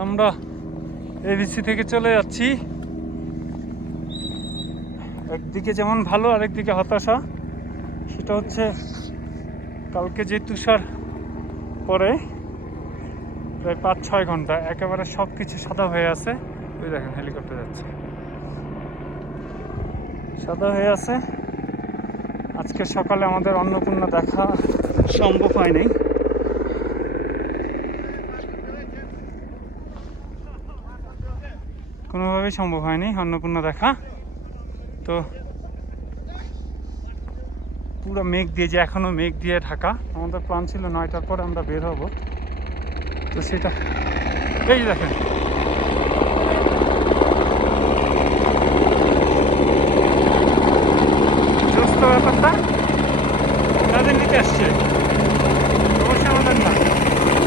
আমরা এবিসি থেকে চলে যাচ্ছি। একদিকে যেমন ভালো, আরেকদিকে হতাশা। সেটা হচ্ছে কালকে যে তুষার পরে প্রায় 5-6 ঘন্টা একেবারে সব কিছু সাদা হয়ে আছে। ওই দেখেন হেলিকপ্টার যাচ্ছে, সাদা হয়ে আছে। আজকে সকালে আমাদের অন্নপূর্ণা দেখা সম্ভব হয়নি। কোনোভাবেই সম্ভব হয়নি অন্নপূর্ণা দেখা। তো পুরো মেঘ দিয়ে, যে এখনও মেঘ দিয়ে ঢাকা। আমাদের প্ল্যান ছিল 9টার পরে আমরা বের হব। তো সেটা এই যে দেখেন, জোস্ত ব্যাপারটা তাদের নিতে আসছে, অবশ্যই আমাদের না।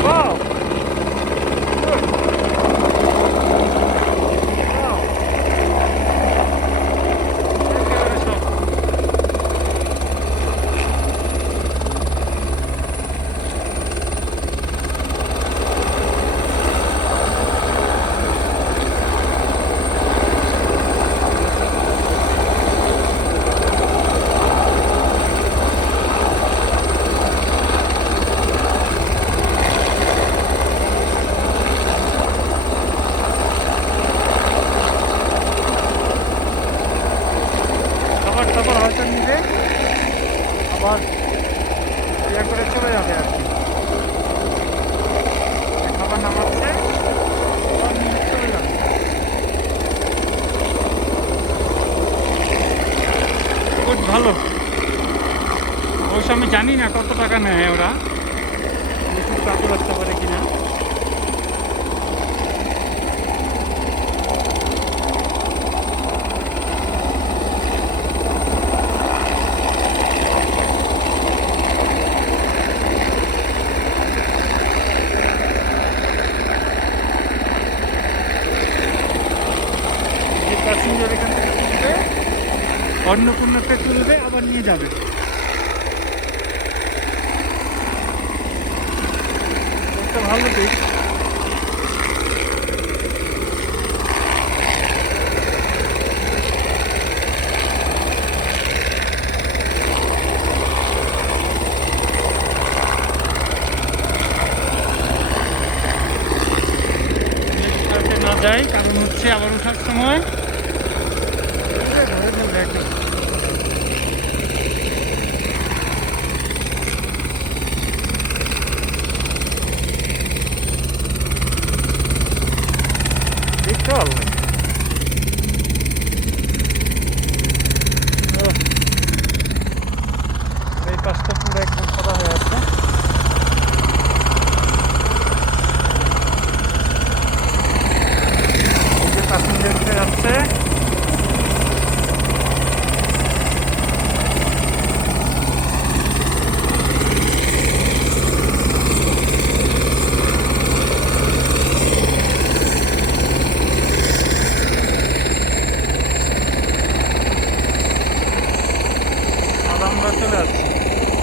Wow! Good! Wow! একেবারে সব। খাবার টাবার হয়তো নিবে, আবার ইয়ে করে চলে যাবে আর কি। খাবার নামাচ্ছে, আবার নিয়ে চলে যাবে। খুব ভালো। অবশ্য আমি জানি না কত টাকা নেয় ওরা, বেশি টাকা লাগতে পারে কিনা। যে প্যাসেঞ্জার এখান থেকে তুলবে, অন্নপূর্ণাতে তুলবে, আবার নিয়ে যাবে। একটা ভালো দিক। না যায়, কারণ হচ্ছে আবার ওঠার সময় ধরে ফেলবে একটা। দেখতে ভালো লাগে। এই পাশটা